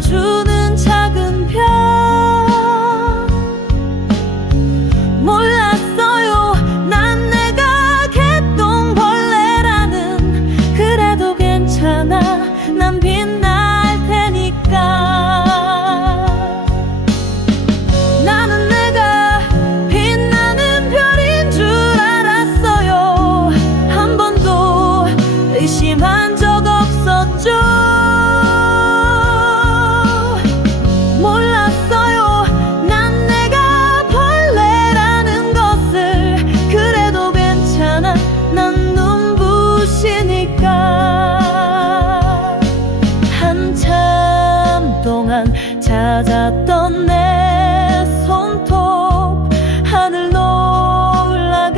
들어주는 찾았던 내 손톱 하늘 올라가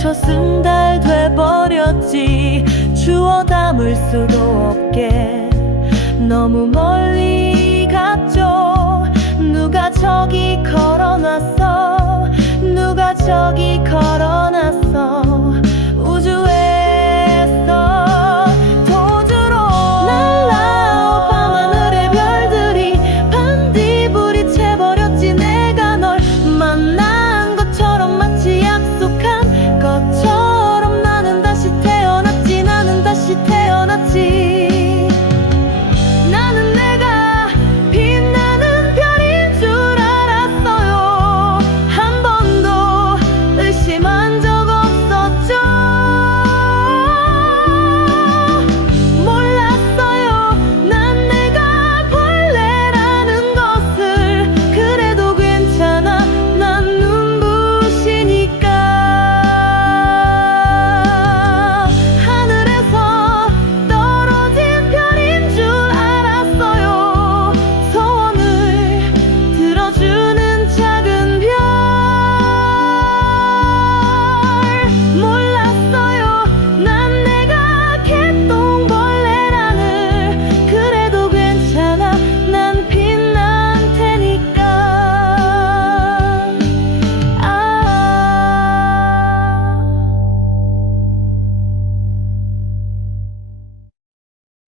저승 달 돼버렸지. 주워 담을 수도 없게. 너무 멀리 갔죠. 누가 저기 걸어놨어? 누가 저기 걸어놨어